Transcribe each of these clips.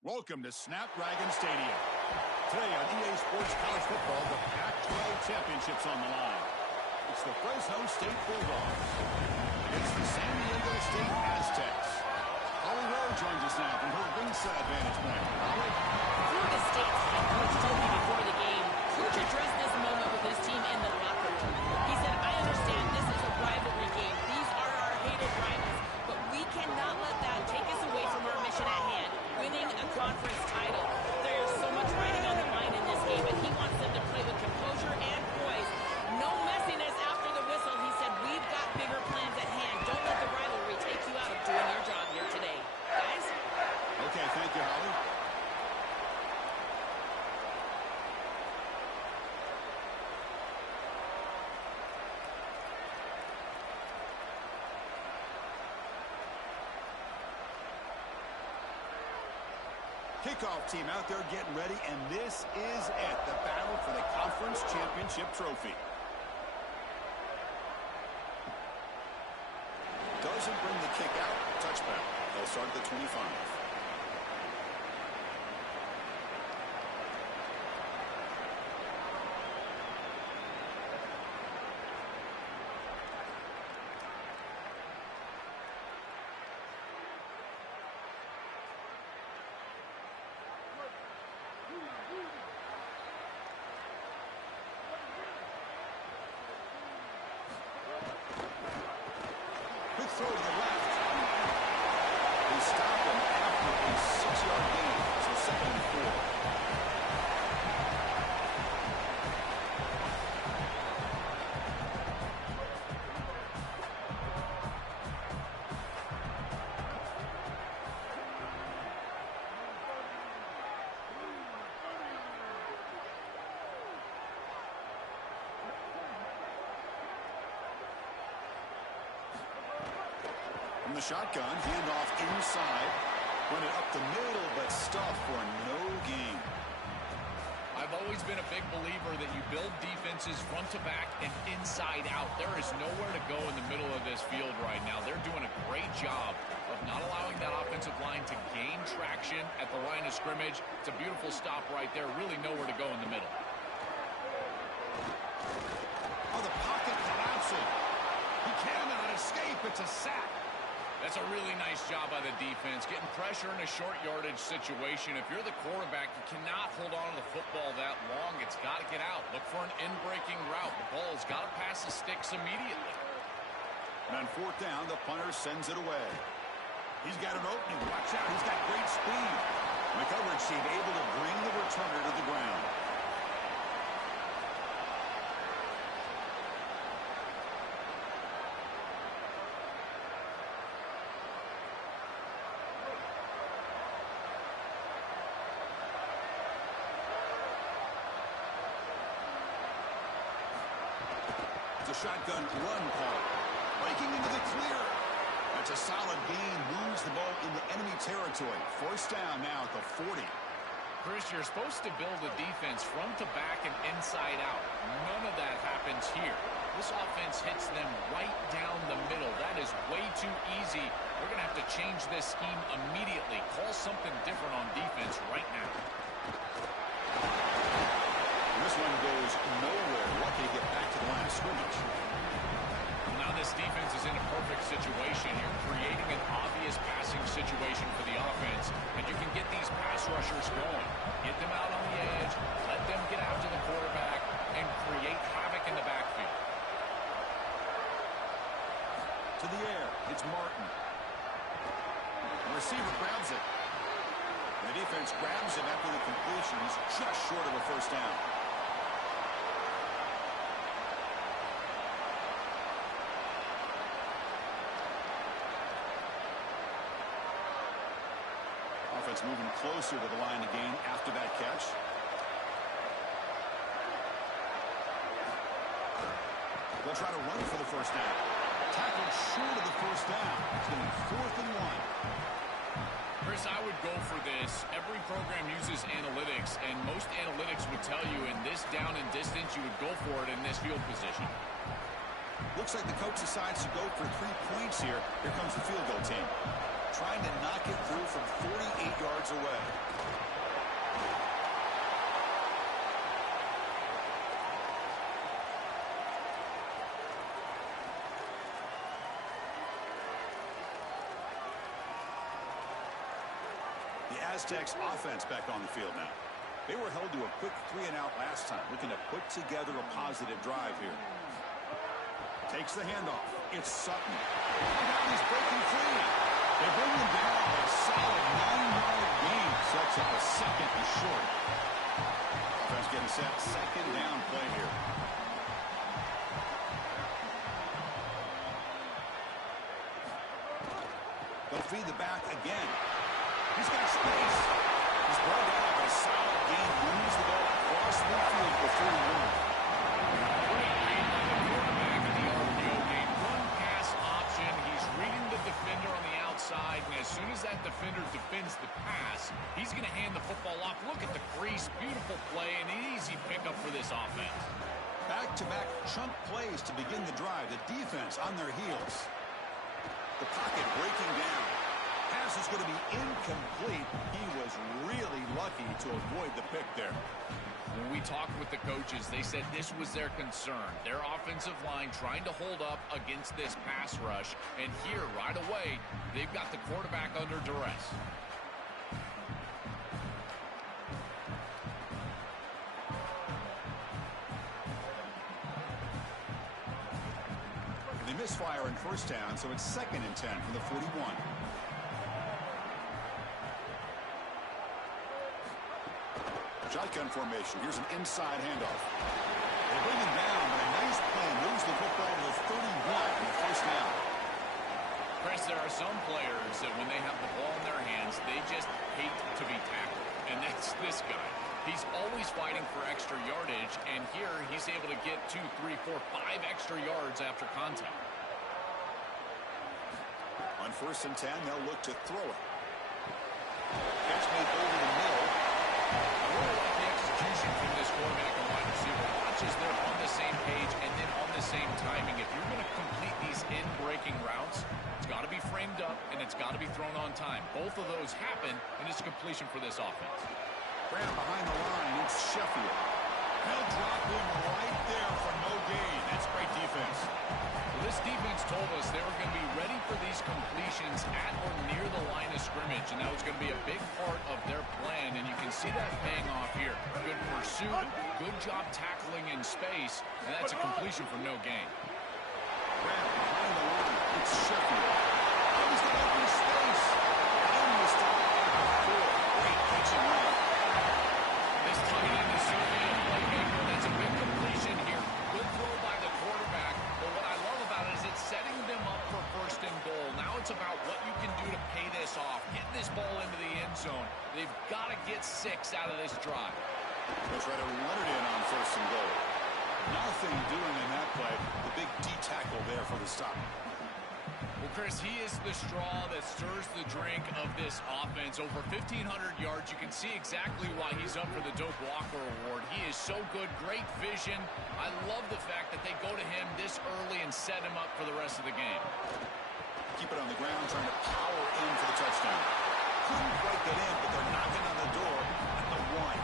Welcome to Snapdragon Stadium. Today on EA Sports College Football, the PAC-12 Championship's on the line. It's the Fresno State Bulldogs against the San Diego State Aztecs. Holly Rowe joins us now from her ringside vantage point. Holly? Florida State's head coach told me before the game, Coach addressed this moment with his team in the locker room. He said, I understand this is a rivalry game. These are our hated rivals, but we cannot let that take us away from our mission at hand, winning a conference title. There is so much riding on the line in this game, and he wants them to play with composure and poise. No messiness after the whistle. He said, we've got bigger plans at hand. Don't let the rivalry take you out of doing your job here today. Guys? Okay, thank you, Holly. Kickoff team out there getting ready, and this is it, the battle for the conference championship trophy. Doesn't bring the kick out. Touchback. They'll start at the 25. Quick throw to the left. They stop him after a 6-yard gain. So 2nd and 4. From the shotgun, handoff inside. Run it up the middle, but stuffed for no gain. I've always been a big believer that you build defenses front to back and inside out. There is nowhere to go in the middle of this field right now. They're doing a great job of not allowing that offensive line to gain traction at the line of scrimmage. It's a beautiful stop right there. Really nowhere to go in the middle. Oh, the pocket collapsing. He cannot escape. It's a sack. That's a really nice job by the defense, getting pressure in a short yardage situation. If you're the quarterback, you cannot hold on to the football that long. It's got to get out. Look for an in-breaking route. The ball has got to pass the sticks immediately. And on 4th down, the punter sends it away. He's got an opening. Watch out. He's got great speed. The coverage team able to bring the returner to the ground. A shotgun run call. Breaking into the clear. That's a solid gain. Moves the ball into enemy territory. 1st down now at the 40. Chris, you're supposed to build a defense front to back and inside out. None of that happens here. This offense hits them right down the middle. That is way too easy. We're going to have to change this scheme immediately. Call something different on defense right now. This one goes nowhere. Lucky to get back to the line of scrimmage. Now this defense is in a perfect situation. You're creating an obvious passing situation for the offense, and you can get these pass rushers going. Get them out on the edge, let them get out to the quarterback, and create havoc in the backfield. To the air, it's Martin. The receiver grabs it. The defense grabs him after the completion. He's just short of a 1st down. Offense moving closer to the line to gain after that catch. They'll try to run for the 1st down. Tackled short of the 1st down. It's going to be 4th and 1. Chris, I would go for this. Every program uses analytics, and most analytics would tell you in this down and distance, you would go for it in this field position. Looks like the coach decides to go for 3 points here. Here comes the field goal team. trying to knock it through from 48 yards away. The Aztecs offense back on the field now. They were held to a quick 3-and-out last time, looking to put together a positive drive here. Takes the handoff. It's Sutton. And now he's breaking free. They bring him down a solid 9-yard gain. Sets up a second and short. Offense getting set. Second down play here. They'll feed the back again. He's got space. He's brought down a solid gain. Moves the ball across midfield for 31. Great read by the quarterback in the RPO game. One pass option. He's reading the defender on the outside, and as soon as that defender defends the pass, he's going to hand the football off. Look at the crease. Beautiful play, and an easy pickup for this offense. Back-to-back chunk plays to begin the drive. The defense on their heels. The pocket breaking down. Pass is going to be incomplete. He was really lucky to avoid the pick there. When we talked with the coaches, they said this was their concern. Their offensive line trying to hold up against this pass rush. And here, right away, they've got the quarterback under duress. They misfire in first down, so it's 2nd and 10 from the 41. Shotgun formation. Here's an inside handoff. They bring him down, but a nice play moves the football to the 31 in the first down. Chris, there are some players that when they have the ball in their hands, they just hate to be tackled. And that's this guy. He's always fighting for extra yardage, and here he's able to get 2, 3, 4, 5 extra yards after contact. On 1st and 10, they'll look to throw it. Catch made over the middle. I really like the execution from this quarterback and wide receiver. Watch as they're on the same page and then on the same timing. If you're going to complete these in-breaking routes, it's got to be framed up and it's got to be thrown on time. Both of those happen, and it's a completion for this offense. Grab behind the line. It's Sheffield. They'll drop him right there for no gain. That's great defense. Well, this defense told us they were going to be ready for these completions at or near the line of scrimmage, and that was going to be a big part of their plan, and you can see that paying off here. Good pursuit, good job tackling in space, and that's a completion for no gain. Grab behind the line. It's Sheffield. Oh, he's got open space. And the stop at the 4. Great catch and run. This tight end is certainly a playmaker. That's a big completion here. Good throw by the quarterback. But what I love about it is it's setting them up for 1st and goal. Now it's about what you can do to pay this off. Get this ball into the end zone. They've got to get 6 out of this drive. They'll try to run it in on 1st and goal. Nothing doing in that play. The big D tackle there for the stop. Well, Chris, he is the straw that stirs the drink of this offense. Over 1,500 yards. You can see exactly why he's up for the Doak Walker Award. He is so good. Great vision. I love the fact that they go to him this early and set him up for the rest of the game. Keep it on the ground, trying to power in for the touchdown. Couldn't quite get in, but they're knocking on the door at the 1.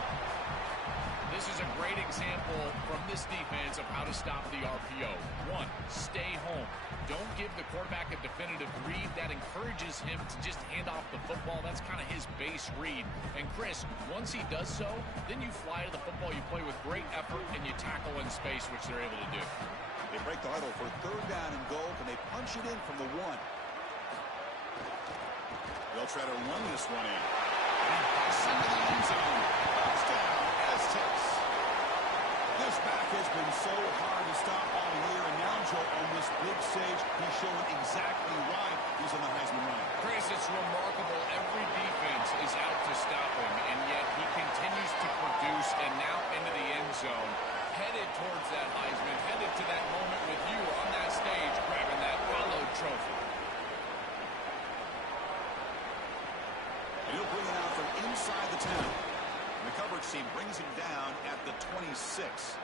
This is a great example from this defense of how to stop the RPO. 1, stay home. Don't give the quarterback a definitive read. That encourages him to just hand off the football. That's kind of his base read. And Chris, once he does so, then you fly to the football. You play with great effort, and you tackle in space, which they're able to do. They break the huddle for 3rd down and goal. Can they punch it in from the 1? They'll try to run this one in. And he busts into the end zone. Touchdown, Aztecs. This back has been so hard to stop all year, and now, Joe, on this big stage, he's showing exactly why he's in the Heisman running. Chris, it's remarkable. Every defense is out to stop him, and yet he continues to produce, and now into the end zone, headed towards that Heisman, headed to that moment with you on that stage, grabbing that hallowed trophy. And he'll bring it out from inside the 10. And the coverage team brings him down at the 26.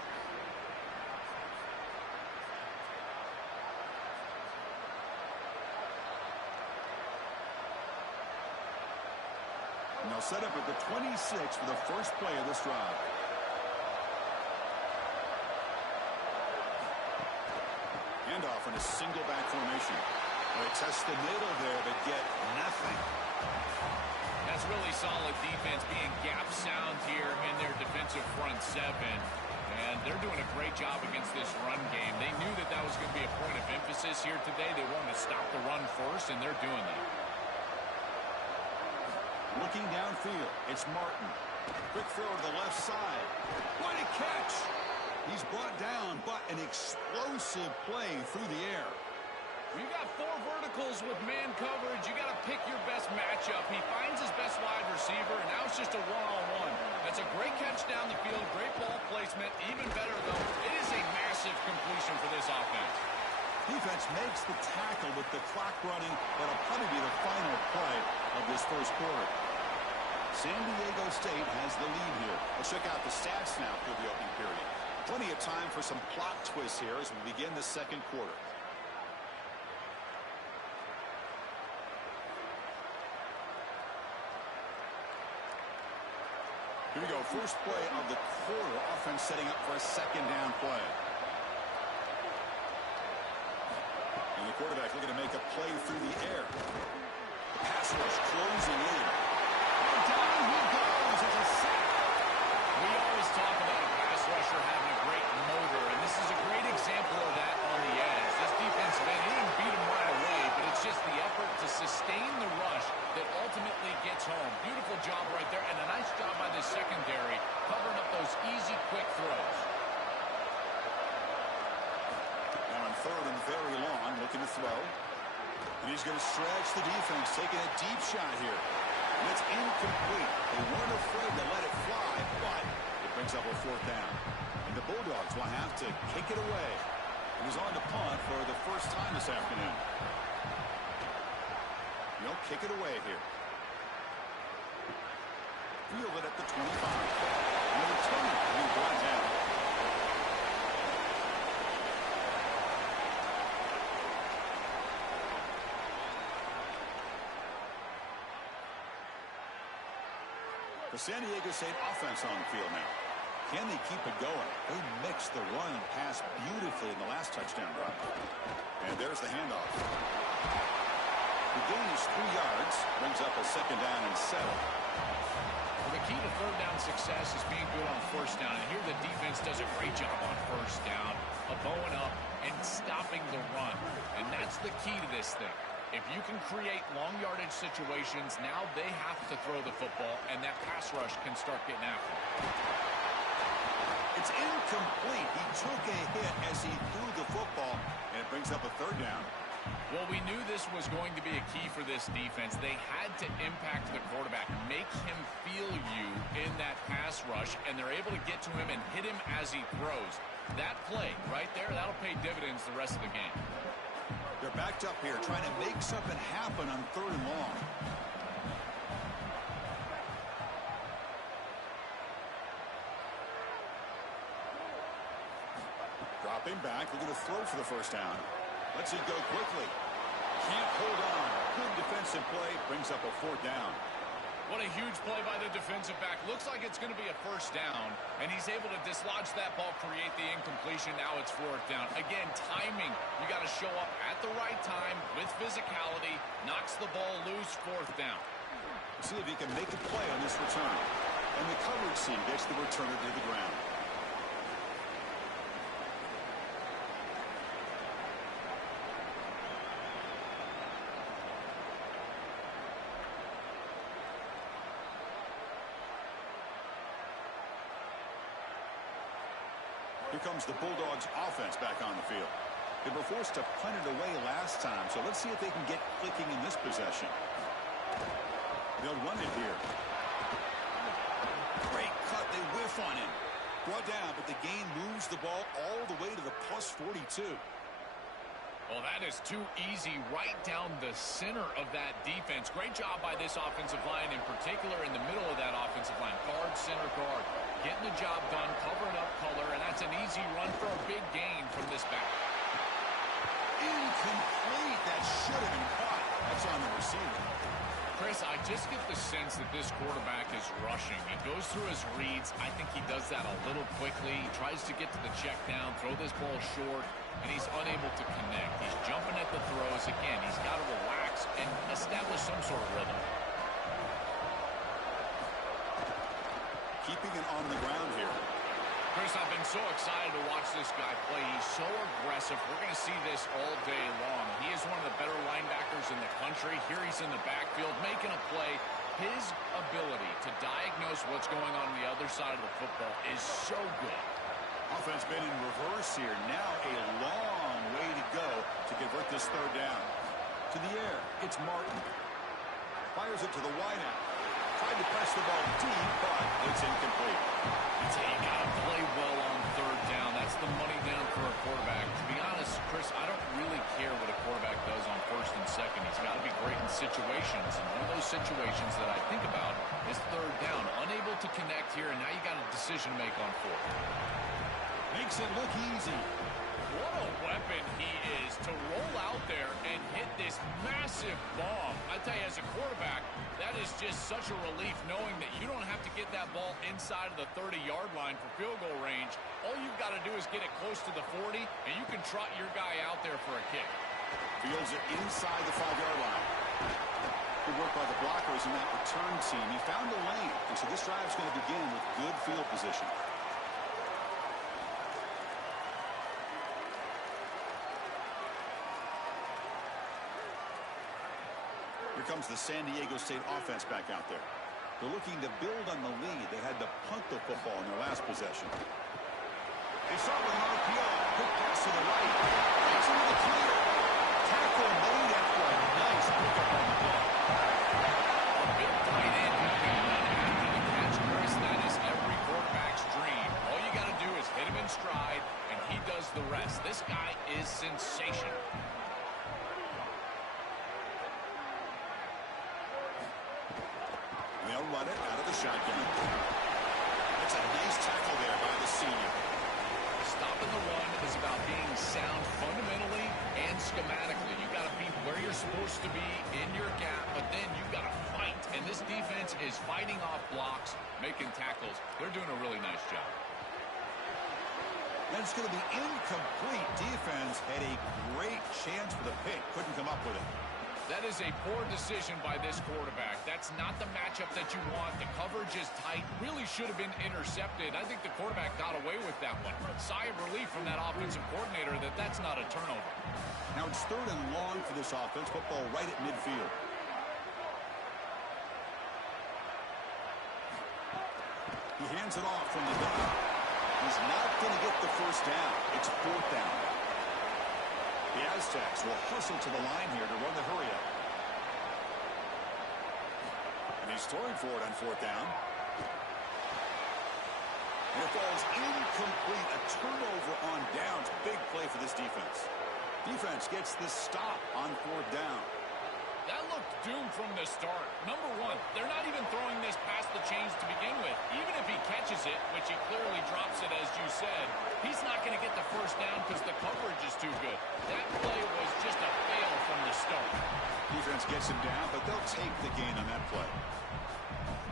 They'll set up at the 26 for the first play of this drive. Handoff in a single back formation. They test the middle there, but get nothing. That's really solid defense, being gap sound here in their defensive front seven. And they're doing a great job against this run game. They knew that that was going to be a point of emphasis here today. They wanted to stop the run first, and they're doing that. Looking downfield, it's Martin. Quick throw to the left side. What a catch! He's brought down, but an explosive play through the air. We've got 4 verticals with man coverage. You got to pick your best matchup. He finds his best wide receiver, and now it's just a one-on-one. That's a great catch down the field, great ball placement. Even better, though, it is a massive completion for this offense. Defense makes the tackle with the clock running. That'll probably be the final play of this first quarter. San Diego State has the lead here. Let's check out the stats now through the opening period. Plenty of time for some plot twists here as we begin the second quarter. Here we go, first play of the quarter. Offense setting up for a second down play. And the quarterback looking to make a play through the air. The pass rush closing in. And down he goes. It's a sack. We always talk about a pass rusher having a great motor, and this is a great example of that on the edge. This defensive end, he didn't beat him right away, but it's just the effort to sustain the rush that ultimately gets home. Beautiful job right there, and a nice job by the secondary covering up those easy, quick throws. Now on third and very long, looking to throw. And he's going to stretch the defense, taking a deep shot here. And it's incomplete. They weren't afraid to let it fly, but it brings up a fourth down. And the Bulldogs will have to kick it away. It was on the punt for the first time this afternoon. They'll kick it away here. Field it at the 25. And the returner will be brought down. The San Diego State offense on the field now. Can they keep it going? They mixed the run and pass beautifully in the last touchdown drive. And there's the handoff. The gain is 3 yards. Brings up a second down and 7. Well, the key to third down success is being good on first down. And here the defense does a great job on first down of bowing up and stopping the run. And that's the key to this thing. If you can create long yardage situations, now they have to throw the football, and that pass rush can start getting after it. It's incomplete. He took a hit as he threw the football, and it brings up a third down. Well, we knew this was going to be a key for this defense. They had to impact the quarterback, make him feel you in that pass rush, and they're able to get to him and hit him as he throws. That play right there, that'll pay dividends the rest of the game. They're backed up here, trying to make something happen on third and long. Dropping back, looking to throw for the first down. Lets it go quickly. Can't hold on. Good defensive play, brings up a fourth down. What a huge play by the defensive back. Looks like it's going to be a first down, and he's able to dislodge that ball, create the incompletion. Now it's fourth down. Again, timing. You got to show up at the right time with physicality. Knocks the ball loose, fourth down. See if he can make a play on this return. And the coverage team gets the returner to the ground. Here comes the Bulldogs offense back on the field. They were forced to punt it away last time, so let's see if they can get clicking in this possession. They'll run it here. Great cut. They whiff on him. Brought down, but the gain moves the ball all the way to the plus 42. Well, that is too easy right down the center of that defense. Great job by this offensive line, in particular in the middle of that offensive line. Guard, center guard. Getting the job done, covering up color, and that's an easy run for a big gain from this back. Incomplete. That should have been caught. That's on the receiver. Chris, I just get the sense that this quarterback is rushing. It goes through his reads. I think he does that a little quickly. He tries to get to the check down, throw this ball short, and he's unable to connect. He's jumping at the throws. Again, he's got to relax and establish some sort of rhythm. Keeping it on the ground here. Chris, I've been so excited to watch this guy play. He's so aggressive. We're going to see this all day long. He is one of the better linebackers in the country. Here he's in the backfield making a play. His ability to diagnose what's going on the other side of the football is so good. Offense been in reverse here. Now a long way to go to convert this third down. To the air, it's Martin. Fires it to the wideout. Tried to press the ball deep, but it's incomplete. That's how you got to play well on third down. That's the money down for a quarterback. To be honest, Chris, I don't really care what a quarterback does on first and second. He's got to be great in situations, and one of those situations that I think about is third down. Unable to connect here, and now you got a decision to make on fourth. Makes it look easy. What a weapon he is to roll out there and hit this massive bomb. I tell you, as a quarterback, that is just such a relief knowing that you don't have to get that ball inside of the 30-yard line for field goal range. All you've got to do is get it close to the 40, and you can trot your guy out there for a kick. Fields it inside the 5-yard line. Good work by the blockers in that return team. He found a lane, and so this drive is going to begin with good field position. Here comes the San Diego State offense back out there. They're looking to build on the lead. They had to punt the football in their last possession. They start with an RPO. Quick pass to the right. Gets into the clear. Tackle made after a nice pickup on the play. A big tight end who can run after the catch, Chris. That is every quarterback's dream. All you got to do is hit him in stride, and he does the rest. This guy is sensational. They'll run it out of the shotgun. It's a nice tackle there by the senior. Stopping the run is about being sound fundamentally and schematically. You got to be where you're supposed to be in your gap, but then you got to fight. And this defense is fighting off blocks, making tackles. They're doing a really nice job. That's going to be incomplete. Defense had a great chance for the pick. Couldn't come up with it. That is a poor decision by this quarterback. That's not the matchup that you want. The coverage is tight. Really should have been intercepted. I think the quarterback got away with that one. Sigh of relief from that offensive coordinator that that's not a turnover. Now it's third and long for this offense. Football right at midfield. He hands it off from the gun. He's not going to get the first down. It's fourth down. The Aztecs will hustle to the line here to run the hurry-up. And he's throwing for it on fourth down. And it falls incomplete. A turnover on downs. Big play for this defense. Defense gets the stop on fourth down. That looked doomed from the start. Number one, they're not even throwing this past the chains to begin with. Even if he catches it, which he clearly drops it, as you said, he's not going to get the first down because the coverage is too good. That play was just a fail from the start. Defense gets him down, but they'll take the gain on that play.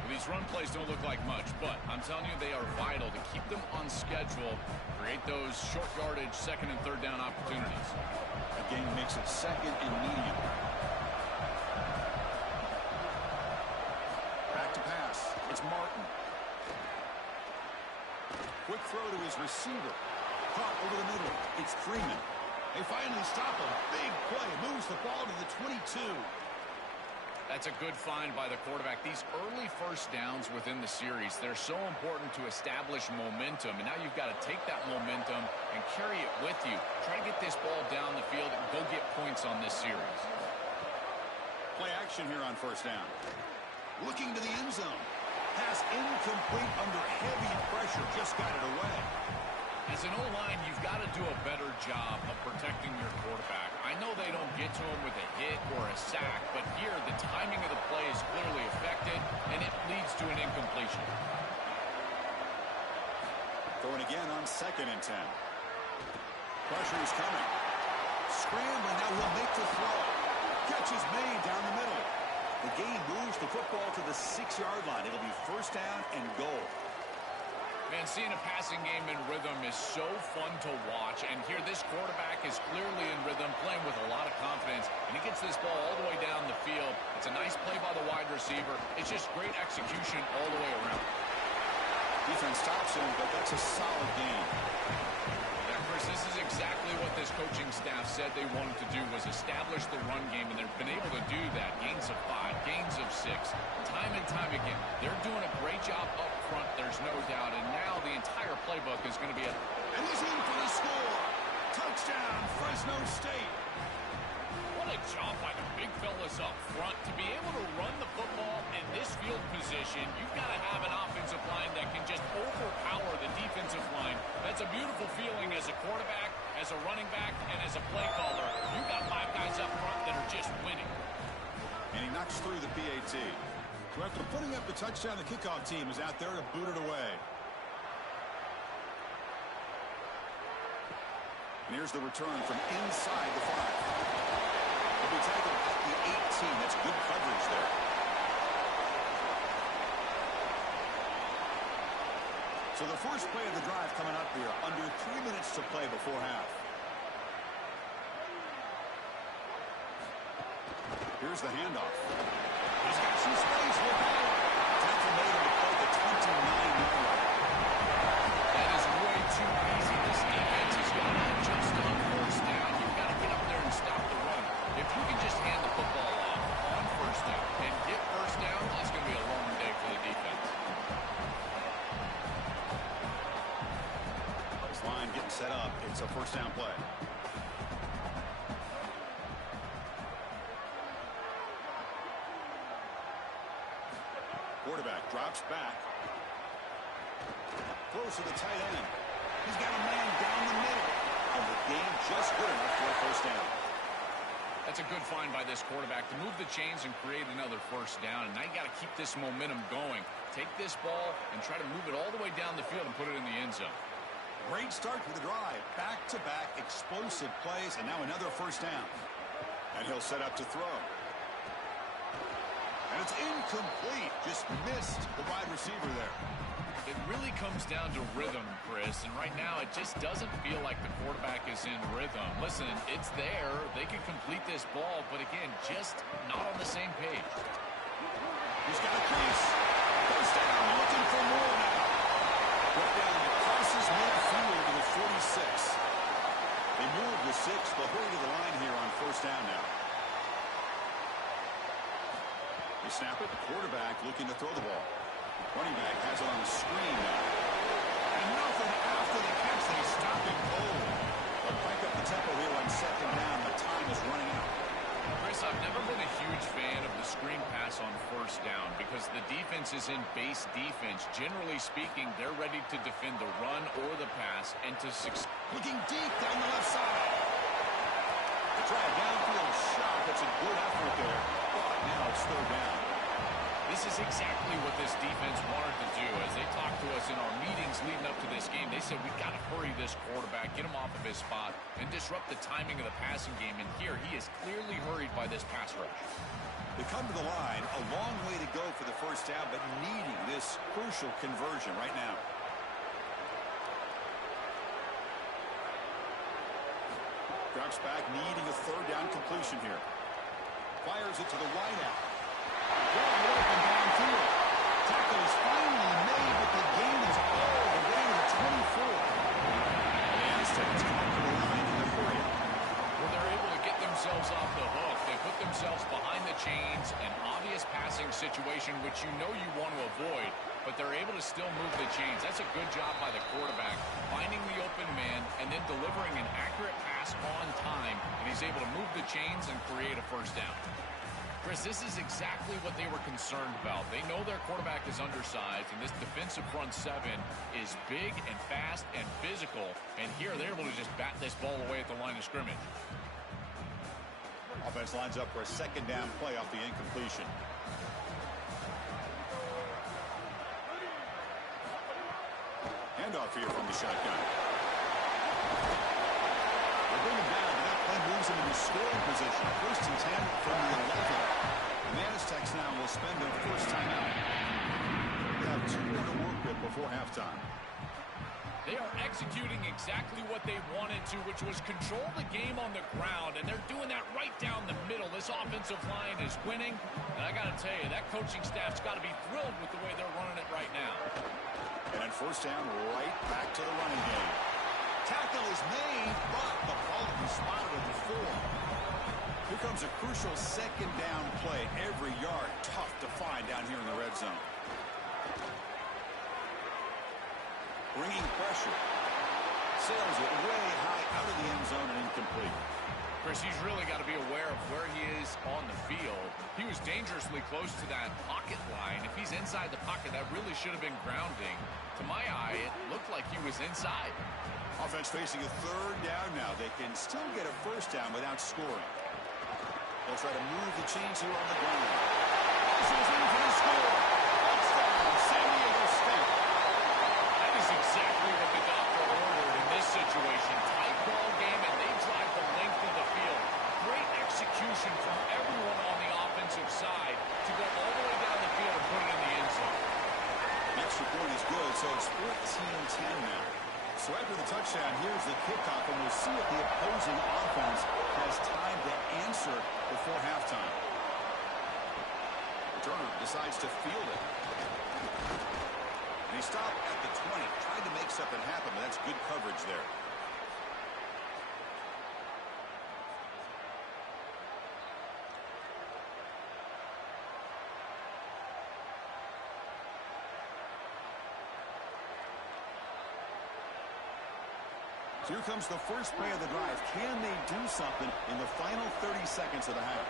These run plays don't look like much, but I'm telling you they are vital to keep them on schedule, create those short yardage second and third down opportunities. Again, makes it second and medium. Back to pass. It's Martin. Quick throw to his receiver. Caught over the middle. It's Freeman. They finally stop him. Big play. Moves the ball to the 22. That's a good find by the quarterback. These early first downs within the series, they're so important to establish momentum. And now you've got to take that momentum and carry it with you. Try to get this ball down the field and go get points on this series. Play action here on first down. Looking to the end zone. Pass incomplete under heavy pressure. Just got it away. As an O-line, you've got to do a better job of protecting your quarterback. I know they don't get to him with a hit or a sack, but here the timing of the play is clearly affected, and it leads to an incompletion. Throwing again on second and 10. Pressure is coming. Scrambling, now he'll make the throw. Catch is made down the middle. The game moves the football to the 6-yard line. It'll be first down and goal. Man, seeing a passing game in rhythm is so fun to watch. And here, this quarterback is clearly in rhythm, playing with a lot of confidence. And he gets this ball all the way down the field. It's a nice play by the wide receiver. It's just great execution all the way around. Defense stops him, but that's a solid game. Yeah, Chris, this is exactly what this coaching staff said they wanted to do, was establish the run game. And they've been able to do that. Gains of 5, gains of 6. Time and time again. They're doing a great job up front, there's no doubt. And now the entire playbook is going to be a... And he's in for the score. Touchdown, Fresno State. What a job by the big fellas up front. To be able to run the football in this field position, you've got to have an offensive line that can just overpower the defensive line. That's a beautiful feeling as a quarterback, as a running back, and as a play caller. You've got 5 guys up front that are just winning. And he knocks through the PAT. So after putting up the touchdown, the kickoff team is out there to boot it away. And here's the return from inside the 5. He'll be tackled at the 18. That's good coverage there. So the first play of the drive coming up here. Under 3 minutes to play before half. Here's the handoff. He's got some space. Tackle made him to play the 29-yard line. That is way too easy. This defense has got to adjust on first down. You've got to get up there and stop the run. If you can just hand the football off on first down and get first down, it's going to be a long day for the defense. This line getting set up. It's a first down play. Quarterback drops back. Throws to the tight end. He's got a man down the middle. And the game just good enough for a first down. That's a good find by this quarterback to move the chains and create another first down. And now you got to keep this momentum going. Take this ball and try to move it all the way down the field and put it in the end zone. Great start to the drive. Back-to-back explosive plays, and now another first down. And he'll set up to throw. And it's incomplete. Just missed the wide receiver there. It really comes down to rhythm, Chris, and right now it just doesn't feel like the quarterback is in rhythm. Listen, it's there. They can complete this ball, but again, just not on the same page. He's got a crease. First down, looking for more now. Brought down, crosses midfield to the 46. They move the 6. They'll hurry to the line here on first down now. They snap it. The quarterback looking to throw the ball. Running back has it on the screen now. And nothing after the catch. They stop him cold. They'll crank up the tempo here on second down. The time is running out. Chris, I've never been a huge fan of the screen pass on first down because the defense is in base defense. Generally speaking, they're ready to defend the run or the pass and to succeed. Looking deep down the left side. They try a downfield shot. That's a good effort there. But now it's third down. This is exactly what this defense wanted to do. As they talked to us in our meetings leading up to this game, they said, we've got to hurry this quarterback, get him off of his spot, and disrupt the timing of the passing game. And here, he is clearly hurried by this pass rush. They come to the line, a long way to go for the first down, but needing this crucial conversion right now. Drops back, needing a third down completion here. Fires it to the wide out. Going open downfield. Tackle is finally made, but the game is all the way to the 24. And the Aztecs come to the line in the hurry. Well, they're able to get themselves off the hook. They put themselves behind the chains, an obvious passing situation, which you know you want to avoid, but they're able to still move the chains. That's a good job by the quarterback, finding the open man and then delivering an accurate pass on time, and he's able to move the chains and create a first down. Chris, this is exactly what they were concerned about. They know their quarterback is undersized, and this defensive front 7 is big and fast and physical, and here they're able to just bat this ball away at the line of scrimmage. Offense lines up for a second down play off the incompletion. Handoff here from the shotgun. They bring him down, and that play moves him into scoring position. First and 10 from the 11. The Aztecs now will spend their first timeout. They have 2 more to work with before halftime. They are executing exactly what they wanted to, which was control the game on the ground, and they're doing that right down the middle. This offensive line is winning, and I got to tell you, that coaching staff's got to be thrilled with the way they're running it right now. And on first down, right back to the running game. Tackle is made, but the ball will be spotted at the 4. Here comes a crucial second down play. Every yard tough to find down here in the red zone. Bringing pressure. Sails it way high out of the end zone and incomplete. Chris, he's really got to be aware of where he is on the field. He was dangerously close to that pocket line. If he's inside the pocket, that really should have been grounding. To my eye, it looked like he was inside. Offense facing a third down now. They can still get a first down without scoring. They'll try to move the chains here on the ground. This is in for the score. Touchdown, San Diego State. That is exactly what the doctor ordered in this situation. Tight ball game, and they drive the length of the field. Great execution from everyone on the offensive side to go all the way down the field and put it in the end zone. The extra point is good, so it's 14-10 now. So after the touchdown, here's the kickoff, and we'll see if the opposing offense has time to answer before halftime. Turner decides to field it. And he stopped at the 20, tried to make something happen, but that's good coverage there. So here comes the first play of the drive. Can they do something in the final 30 seconds of the half?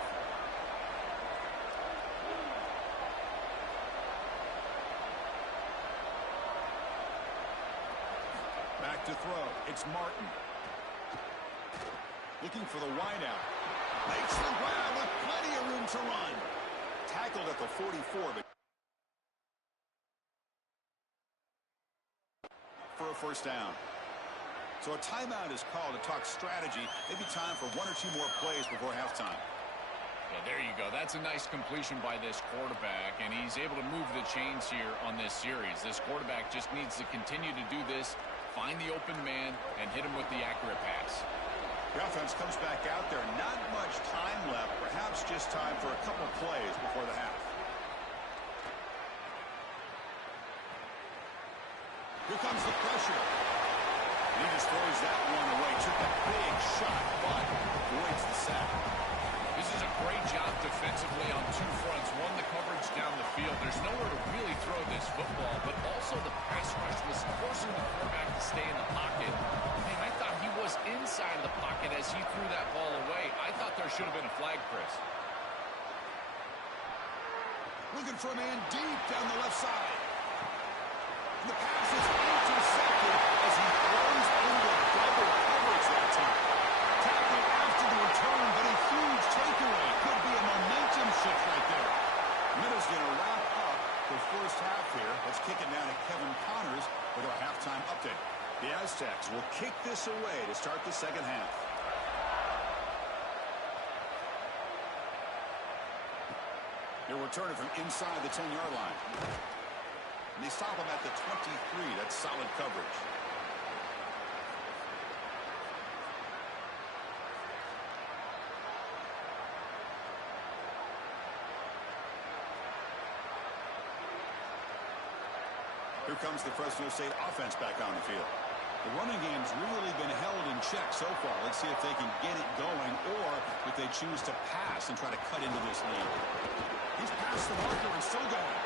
Back to throw. It's Martin. Looking for the wideout. Makes the grab with plenty of room to run. Tackled at the 44, but for a first down. So a timeout is called to talk strategy. Maybe time for 1 or 2 more plays before halftime. Yeah, there you go. That's a nice completion by this quarterback, and he's able to move the chains here on this series. This quarterback just needs to continue to do this, find the open man, and hit him with the accurate pass. The offense comes back out there. Not much time left. Perhaps just time for a couple plays before the half. Here comes the pressure. He just throws that one away. Took a big shot, but avoids the sack. This is a great job defensively on 2 fronts. One, the coverage down the field. There's nowhere to really throw this football, but also the pass rush was forcing the quarterback to stay in the pocket. Man, I thought he was inside of the pocket as he threw that ball away. I thought there should have been a flag, Chris. Looking for a man deep down the left side. And the pass is intercepted as he throws into double coverage that time. Tackle after the return, but a huge takeaway. Could be a momentum shift right there. Minutes going to wrap up the first half here. Let's kick it down to Kevin Connors with our halftime update. The Aztecs will kick this away to start the second half. They'll return it from inside the 10-yard line. And they stop him at the 23. That's solid coverage. Here comes the Fresno State offense back on the field. The running game's really been held in check so far. Let's see if they can get it going or if they choose to pass and try to cut into this lead. He's past the marker and still going.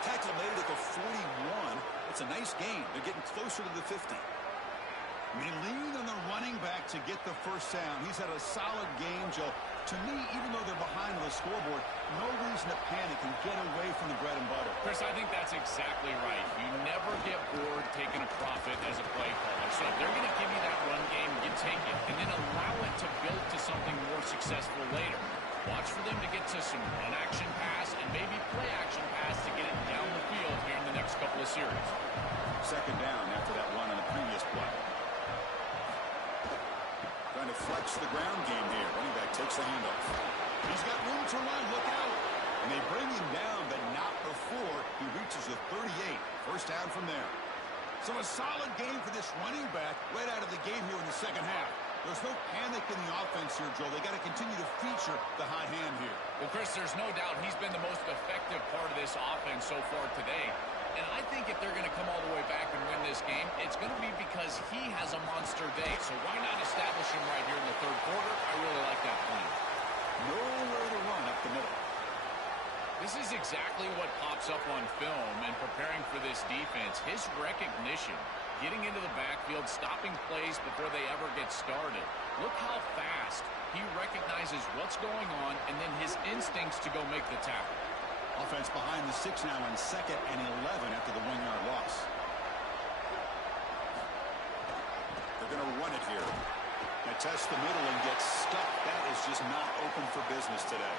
Tackle made at the 41. It's a nice gain. They're getting closer to the 50. They lean on the running back to get the first down. He's had a solid game, Joe. To me, even though they're behind on the scoreboard, no reason to panic and get away from the bread and butter. Chris, I think that's exactly right. You never get bored taking a profit as a play caller. So if they're going to give you that run game, you take it, and then allow it to build to something more successful later. Watch for them to get to some run-action pass and maybe play-action pass to get it down the field here in the next couple of series. Second down after that run on the previous play. Trying to flex the ground game here. Running back takes the handoff. He's got room to run. Look out. And him down, but not before he reaches the 38. First down from there. So a solid game for this running back right out of the game here in the second half. There's no panic in the offense here, Joel. They got to continue to feature the high hand here. Well, Chris, there's no doubt he's been the most effective part of this offense so far today. And I think if they're going to come all the way back and win this game, it's going to be because he has a monster day. So why not establish him right here in the third quarter? I really like that plan. Nowhere to run up the middle. This is exactly what pops up on film and preparing for this defense. His recognition, getting into the backfield, stopping plays before they ever get started. Look how fast he recognizes what's going on and then his instincts to go make the tackle. Offense behind the 6 now in 2nd and 11 after the 1-yard loss. They're going to run it here. They test the middle and get stuck. That is just not open for business today.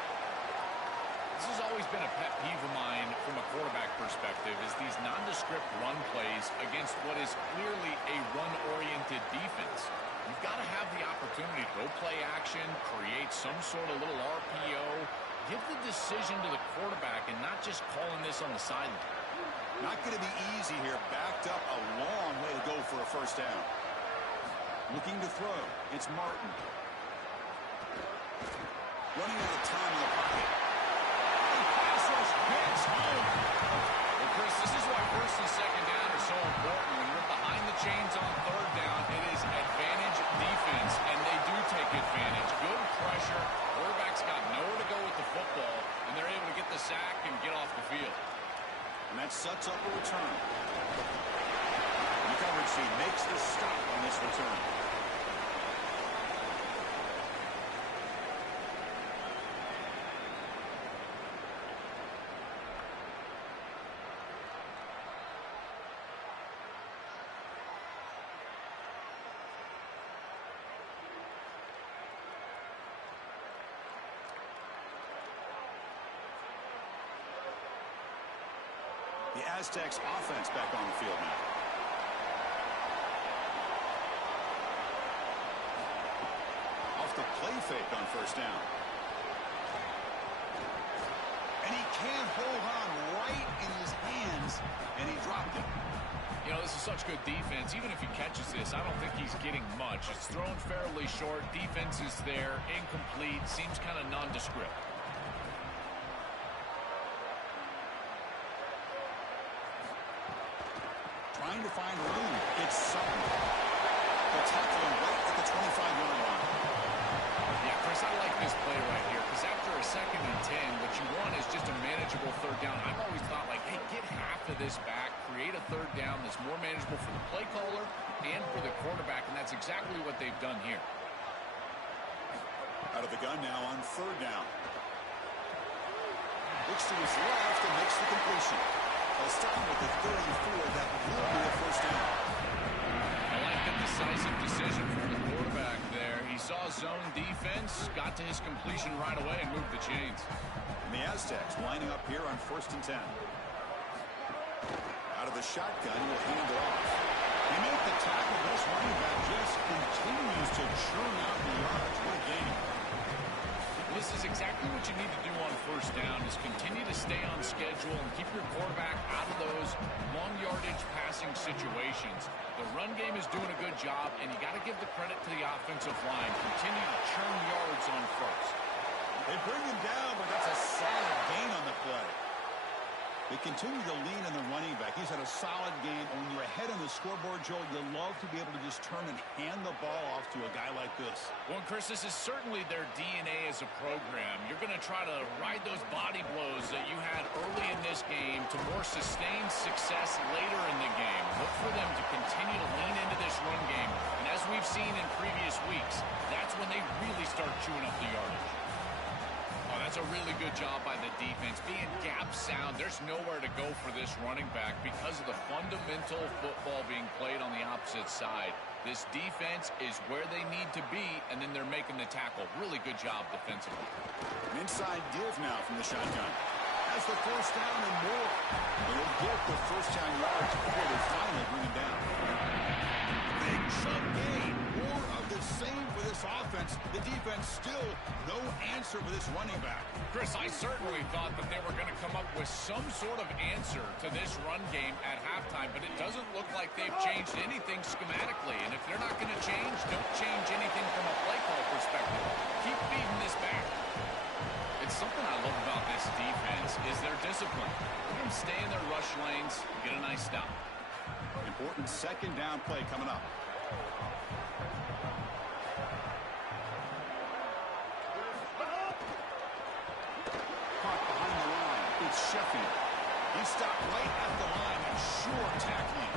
This has always been a pet peeve of mine from a quarterback perspective, is these nondescript run plays against what is clearly a run-oriented defense. You've got to have the opportunity to go play action, create some sort of little RPO, give the decision to the quarterback and not just calling this on the sideline. Not going to be easy here. Backed up a long way to go for a first down. Looking to throw. It's Martin. Running out of time in the pocket. Well, Chris, this is why first and second down are so important. When you're behind the chains on third down, it is advantage defense, and they do take advantage. Good pressure. Quarterback's got nowhere to go with the football, and they're able to get the sack and get off the field. And that sets up a return. The coverage team makes the stop on this return. The Aztecs offense back on the field now. Off the play fake on first down. And he can't hold on right in his hands, and he dropped it. You know, this is such good defense. Even if he catches this, I don't think he's getting much. It's thrown fairly short. Defense is there. Incomplete. Seems kind of nondescript. Trying to find room. It's Sutton. The tackling right at the 25-yard line. Yeah, Chris, I like this play right here because after a 2nd and 10, what you want is just a manageable third down. I've always thought, like, hey, get half of this back, create a third down that's more manageable for the play caller and for the quarterback, and that's exactly what they've done here. Out of the gun now on third down. Looks to his left and makes the completion. They'll stop him with the 34. That will be a first down. I like the decisive decision from the quarterback there. He saw zone defense, got to his completion right away, and moved the chains. And the Aztecs lining up here on 1st and 10. Out of the shotgun, he'll hand it off. He made the tackle. This running back just continues to churn out the yards. What a game. This is exactly what you need to do on first down, is continue to stay on schedule and keep your quarterback out of those long yardage passing situations. The run game is doing a good job, and you got to give the credit to the offensive line. Continue to churn yards on first. They bring him down, but that's a solid gain on the play. They continue to lean on the running back. He's had a solid game. And when you're ahead on the scoreboard, Joel, you love to be able to just turn and hand the ball off to a guy like this. Well, Chris, this is certainly their DNA as a program. You're going to try to ride those body blows that you had early in this game to more sustained success later in the game. Look for them to continue to lean into this run game. And as we've seen in previous weeks, that's when they really start chewing up the yardage. Oh, that's a really good job by the defense. Being gap sound, there's nowhere to go for this running back because of the fundamental football being played on the opposite side. This defense is where they need to be, and then they're making the tackle. Really good job defensively. An inside give now from the shotgun. Has the first down and more. They'll get the first down yards before they finally bring him down. Big chunk gain. More of the same for this offense. The defense still no answer for this running back. Chris, I certainly thought that they were going to come up with some sort of answer to this run game at halftime, but it doesn't look like they've changed anything schematically. And if they're not going to change, don't change anything from a play call perspective. Keep feeding this back. It's something I love about this defense is their discipline. Let them stay in their rush lanes, get a nice stop. Important second down play coming up. Caught behind the line. It's Sheffield. He stopped right at the line and sure tackling.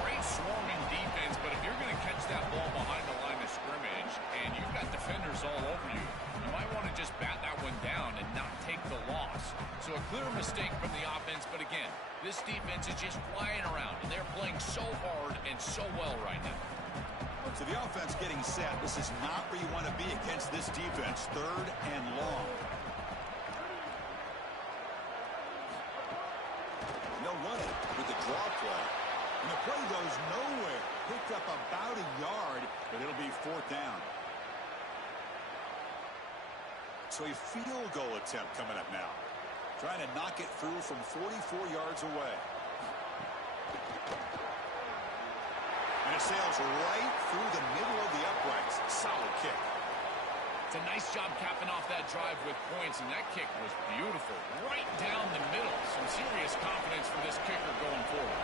Great swarming defense, but if you're going to catch that ball behind the line of scrimmage and you've got defenders all over you, you might want to just bat that one down and not take the loss. So a clear mistake from the offense, but again, this defense is just flying around, and they're playing so hard and so well right now. So the offense getting set. This is not where you want to be against this defense. Third and long. They'll run it with the draw play. And the play goes nowhere. Picked up about a yard, but it'll be fourth down. So a field goal attempt coming up now. Trying to knock it through from 44 yards away. And it sails right through the middle of the uprights. Solid kick. It's a nice job capping off that drive with points, and that kick was beautiful. Right down the middle. Some serious confidence for this kicker going forward.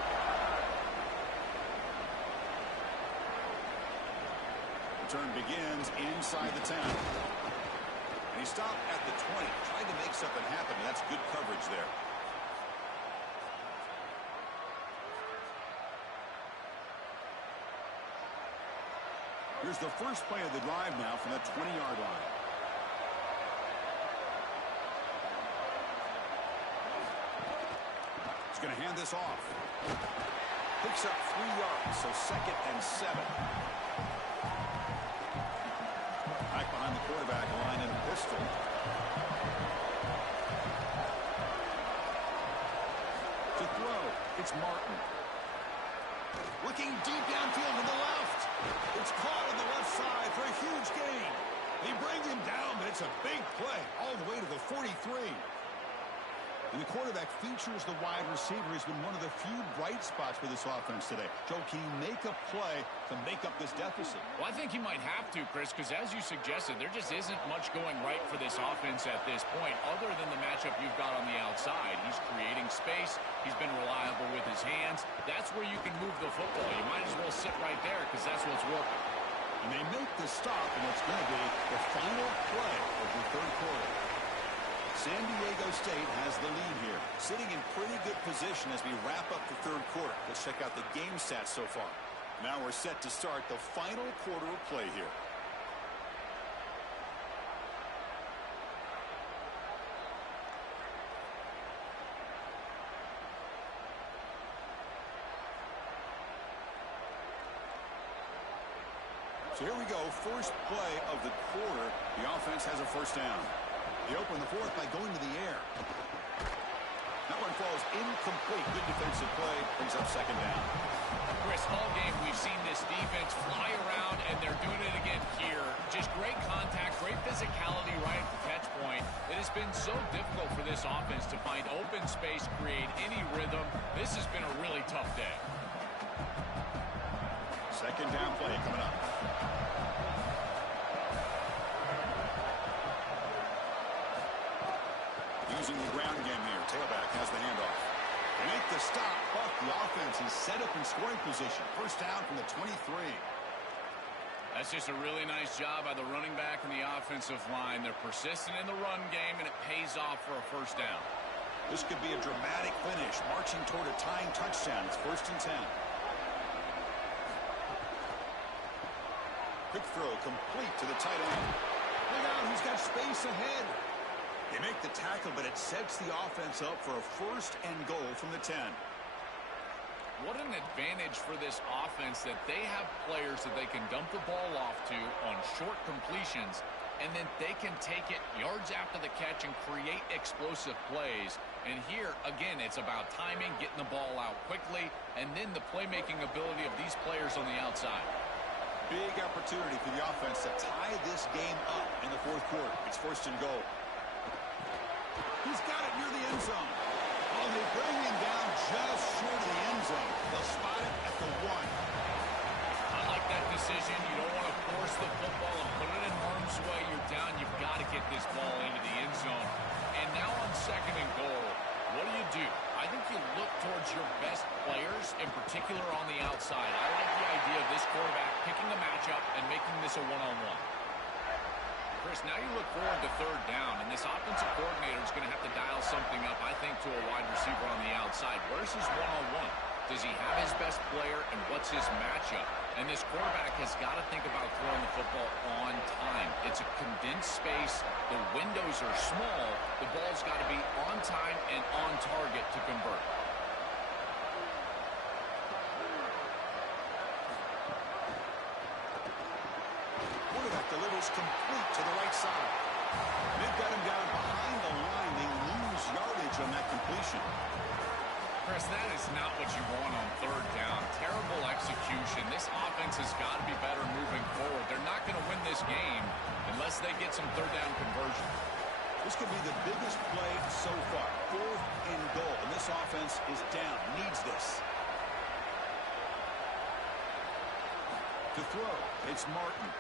Return begins inside the 10. He stopped at the 20, tried to make something happen. That's good coverage there. Here's the first play of the drive now from the 20-yard line. He's going to hand this off. Picks up 3 yards, so 2nd and 7. Back behind the quarterback line in a pistol. To throw, it's Martin. Looking deep downfield to the left. It's caught on the left side for a huge gain. They bring him down, but it's a big play all the way to the 43. And the quarterback features the wide receiver. He's been one of the few bright spots for this offense today. Joe, can he make a play to make up this deficit? Well, I think he might have to, Chris, because as you suggested, there just isn't much going right for this offense at this point, other than the matchup you've got on the outside. He's creating space. He's been reliable with his hands. That's where you can move the football. You might as well sit right there because that's what's working. And they make the stop, and it's going to be the final play of the third quarter. San Diego State has the lead here, sitting in pretty good position as we wrap up the third quarter. Let's check out the game stats so far. Now we're set to start the final quarter of play here. So here we go, first play of the quarter. The offense has a first down. They open the fourth by going to the air. That one falls incomplete. Good defensive play. Brings up second down. Chris, all game we've seen this defense fly around, and they're doing it again here. Just great contact, great physicality right at the catch point. It has been so difficult for this offense to find open space, create any rhythm. This has been a really tough day. Second down play coming up. Using the ground game here. Tailback has the handoff. They make the stop, but the offense is set up in scoring position. First down from the 23. That's just a really nice job by the running back and the offensive line. They're persistent in the run game, and it pays off for a first down. This could be a dramatic finish, marching toward a tying touchdown. It's 1st and 10. Quick throw complete to the tight end. Look out, he's got space ahead. They make the tackle, but it sets the offense up for a 1st and goal from the 10. What an advantage for this offense that they have players that they can dump the ball off to on short completions, and then they can take it yards after the catch and create explosive plays. And here, again, it's about timing, getting the ball out quickly, and then the playmaking ability of these players on the outside. big opportunity for the offense to tie this game up in the fourth quarter. It's first and goal. He's got it near the end zone. Oh, they bring him down just short of the end zone. They'll spot it at the 1. I like that decision. You don't want to force the football and put it in harm's way. You're down. You've got to get this ball into the end zone. And now on second and goal, what do? I think you look towards your best players, in particular on the outside. I like the idea of this quarterback picking a matchup and making this a one-on-one. Chris, now you look forward to third down, and this offensive coordinator is going to have to dial something up, I think, to a wide receiver on the outside. Where's his one-on-one? Does he have his best player, and what's his matchup? And this quarterback has got to think about throwing the football on time. It's a condensed space. The windows are small. The ball's got to be on time and on target to convert. Quarterback delivers complete to the right side. They've got him down behind the line. They lose yardage on that completion. Chris, that is not what you want on third down. Terrible execution. This offense has got to be better moving forward. They're not going to win this game unless they get some third down conversion. This could be the biggest play so far. Fourth and goal, and this offense is down. Needs this. To throw, it's Martin.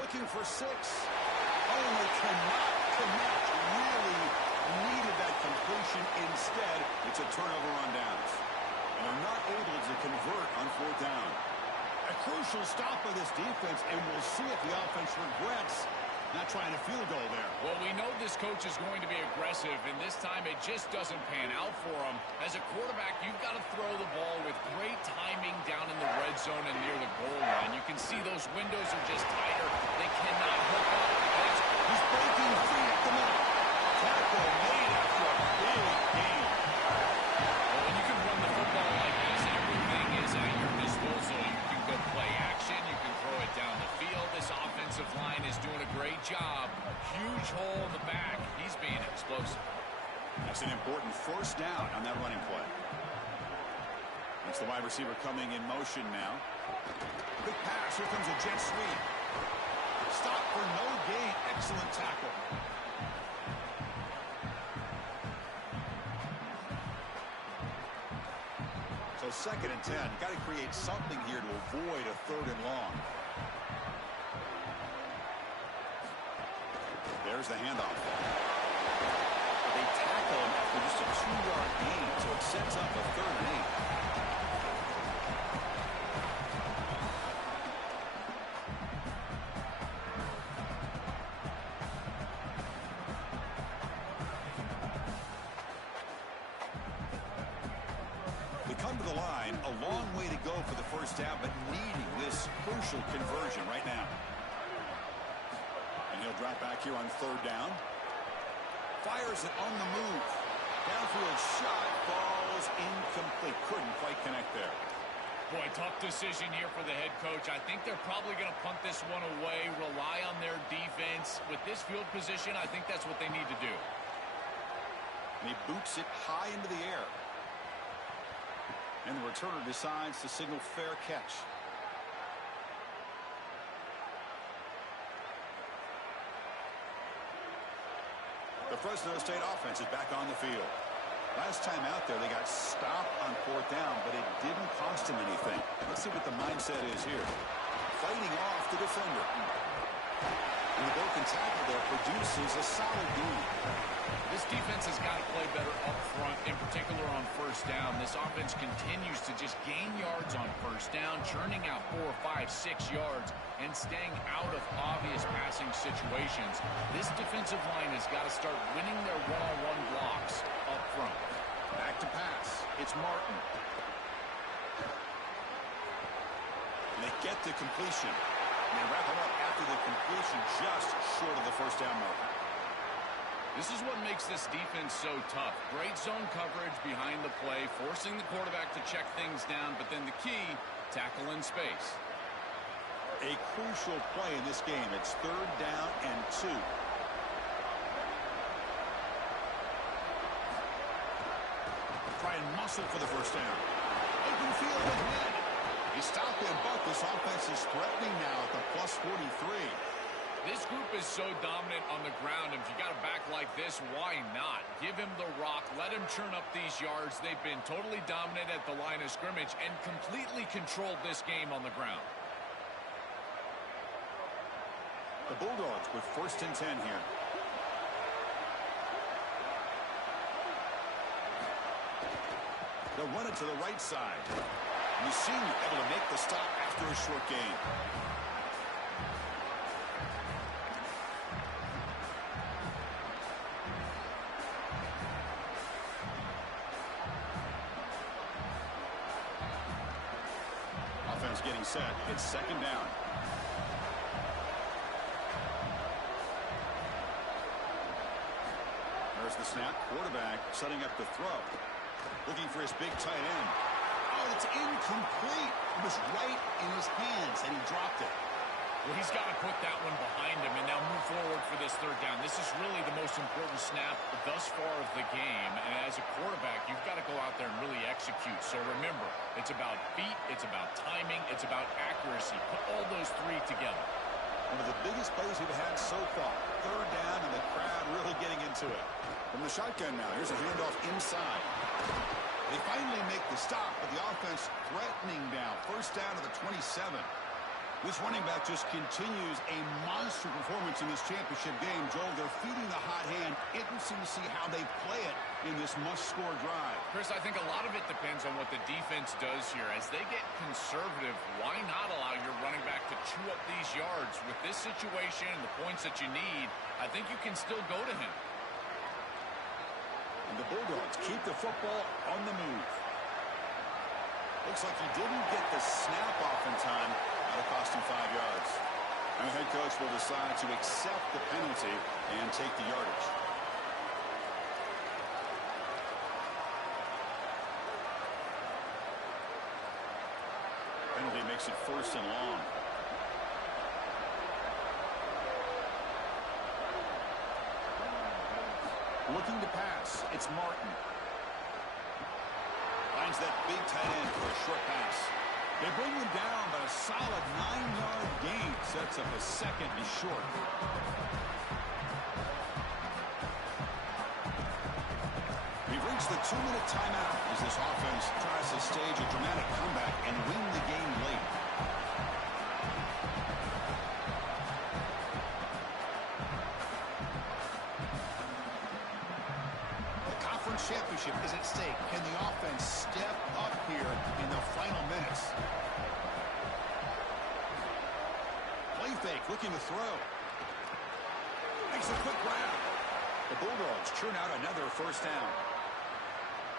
Looking for 6. Oh, they cannot connect. Really needed that completion. Instead, it's a turnover on downs. And they're not able to convert on fourth down. A crucial stop by this defense, and we'll see if the offense regrets not trying a field goal there. Well, we know this coach is going to be aggressive, and this time it just doesn't pan out for him. As a quarterback, you've got to throw the ball with great timing down in the red zone and near the goal line. You can see those windows are just tighter. They cannot hook up. He's breaking free at the middle. Tackle made after a big game. Well, when you can run the football like this, everything is at your disposal. You can go play action. You can throw it down the field. This offensive line is doing a great job. Huge hole in the back. He's being explosive. That's an important first down on that running play. It's the wide receiver coming in motion now. Big pass. Here comes a jet sweep. Stop for no gain. Excellent tackle. So second and 10. Got to create something here to avoid a third and long. There's the handoff. They tackle him after just a 2-yard gain, so it sets up a third and 8. They come to the line, a long way to go for the first down, but needing this crucial conversion right now. And he'll drop back here on third down. Fires it on the move. Downfield shot falls incomplete. Couldn't quite connect there. Boy, tough decision here for the head coach. I think they're probably going to punt this one away, rely on their defense. With this field position, I think that's what they need to do. And he boots it high into the air. And the returner decides to signal fair catch. The Fresno State offense is back on the field. Last time out there, they got stopped on fourth down, but it didn't cost them anything. Let's see what the mindset is here. Fighting off the defender. And the broken tackle there produces a solid gain. This defense has got to play better up front, in particular on first down. This offense continues to just gain yards on first down, churning out 4, 5, 6 yards, and staying out of obvious passing situations. This defensive line has got to start winning their one-on-one blocks up front. Back to pass. It's Martin. And they get the completion. And they wrap it up after the completion just short of the first down marker. This is what makes this defense so tough. Great zone coverage behind the play, forcing the quarterback to check things down, but then the key, tackle in space. A crucial play in this game. It's third down and 2. Try and muscle for the first down. Open field ahead. You stop him, but this offense is threatening now at the plus 43. This group is so dominant on the ground. If you got a back like this, why not? Give him the rock. Let him churn up these yards. They've been totally dominant at the line of scrimmage and completely controlled this game on the ground. The Bulldogs with 1st and 10 here. They'll run it to the right side. Musim able to make the stop after a short gain. Offense getting set. It's 2nd down. There's the snap. Quarterback setting up the throw. Looking for his big tight end. Oh, it's incomplete. It was right in his hands, and he dropped it. Well, he's got to put that one behind him and now move forward for this 3rd down. This is really the most important snap thus far of the game. And as a quarterback, you've got to go out there and really execute. So remember, it's about feet, it's about timing, it's about accuracy. Put all those 3 together. One of the biggest plays we've had so far. 3rd down, and the crowd really getting into it. From the shotgun now, here's a handoff inside. They finally make the stop, but the offense threatening now. 1st down to the 27. This running back just continues a monster performance in this championship game. Joel, they're feeding the hot hand. Interesting to see how they play it in this must-score drive. Chris, I think a lot of it depends on what the defense does here. As they get conservative, why not allow your running back to chew up these yards? With this situation and the points that you need, I think you can still go to him. And the Bulldogs keep the football on the move. Looks like he didn't get the snap off in time. That'll cost him 5 yards. And the head coach will decide to accept the penalty and take the yardage. Penalty makes it 1st and long. Looking to pass. It's Martin. Finds that big tight end for a short pass. They bring him down, but a solid 9-yard gain sets up a 2nd and short. We've reached the 2-minute timeout as this offense tries to stage a dramatic comeback and win the game late. Championship is at stake. Can the offense step up here in the final minutes? Play fake, looking to throw. Makes a quick grab. The Bulldogs churn out another 1st down.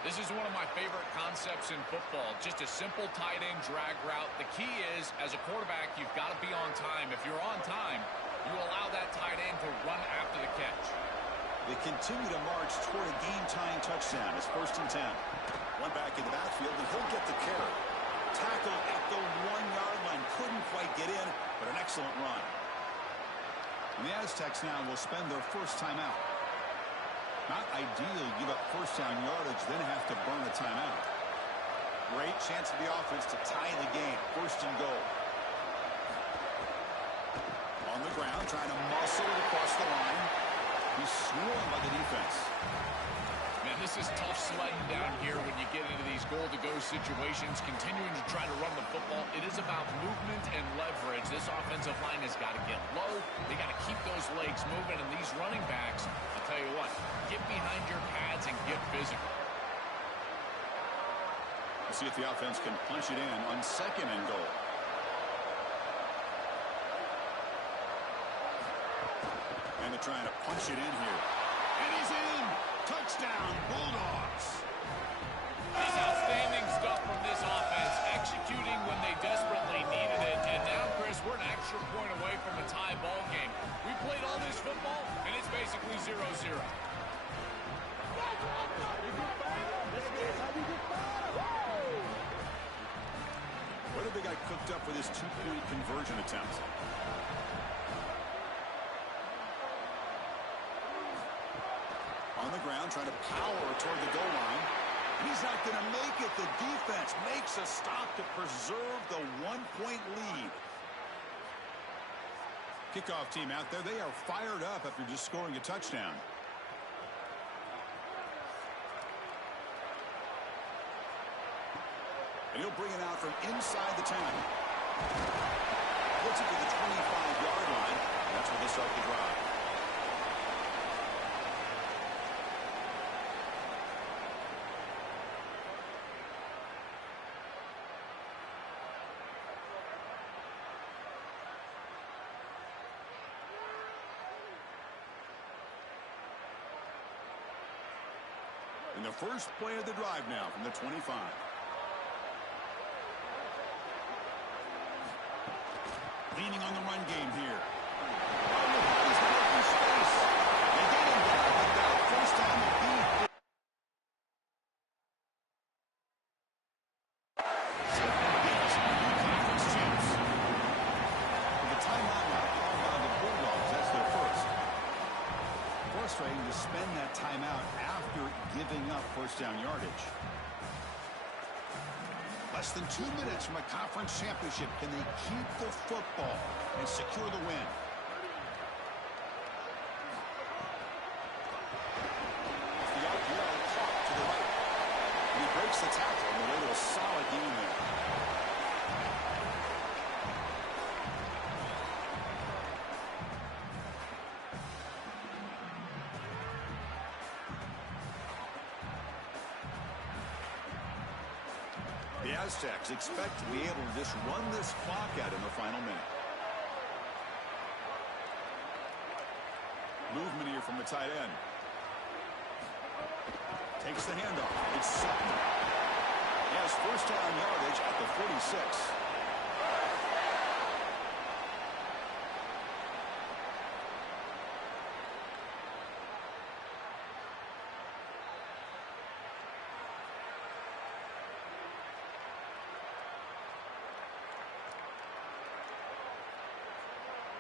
This is one of my favorite concepts in football. Just a simple tight end drag route. The key is, as a quarterback, you've got to be on time. If you're on time, you allow that tight end to run after the catch. They continue to march toward a game-tying touchdown. It's 1st and 10. One back in the backfield, and he'll get the carry. Tackle at the 1-yard line. Couldn't quite get in, but an excellent run. And the Aztecs now will spend their 1st timeout. Not ideal, give up 1st down yardage, then have to burn a timeout. Great chance for the offense to tie the game. 1st and goal. On the ground, trying to muscle it across the line. He's swarmed by the defense. Man, this is tough sledding down here when you get into these goal-to-go situations, continuing to try to run the football. It is about movement and leverage. This offensive line has got to get low. They got to keep those legs moving, and these running backs, I'll tell you what, get behind your pads and get physical. We'll see if the offense can punch it in on 2nd and goal. And they're trying to punch it in here. And he's in! Touchdown, Bulldogs! This outstanding stuff from this offense, executing when they desperately needed it. And now, Chris, we're an extra point away from a tie ball game. We played all this football, and it's basically 0-0. What have they got cooked up for this 2-point conversion attempt? On the ground, trying to power toward the goal line. He's not going to make it. The defense makes a stop to preserve the one-point lead. Kickoff team out there, they are fired up after just scoring a touchdown. And he'll bring it out from inside the 10. Puts it to the 25-yard line. And that's where they start the drive. And the first play of the drive now from the 25. Leaning on the run game here. Oh, he's got open space. They get him there, but that first time will be. Conference champs. With a timeout now called by the Bulldogs. That's their first. Frustrating to spend that timeout after giving up first down yardage. Less than 2 minutes from a conference championship. Can they keep the football and secure the win? Off the RPO, caught to the right. And he breaks the tackle on the way to a solid gain there. The Aztecs expect to be able to just run this clock out in the final minute. Movement here from the tight end. Takes the handoff. It's Sutton. He has first down yardage at the 46.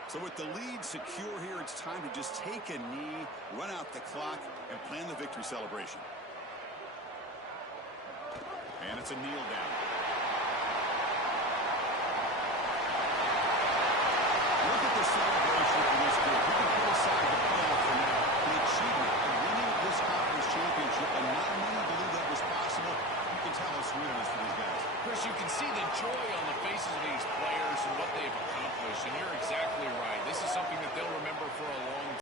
So with the lead secure here, it's time to just take a knee, run out the clock, and plan the victory celebration. And it's a kneel down. Look at the celebration for this group. We can put aside the playoff for now. The achievement of winning this conference championship, and not many believe that was possible. You can tell us real it is for these guys. Chris, you can see the joy on the faces of these players and what they've accomplished, and you're exactly right. This is something that they'll remember for a long time.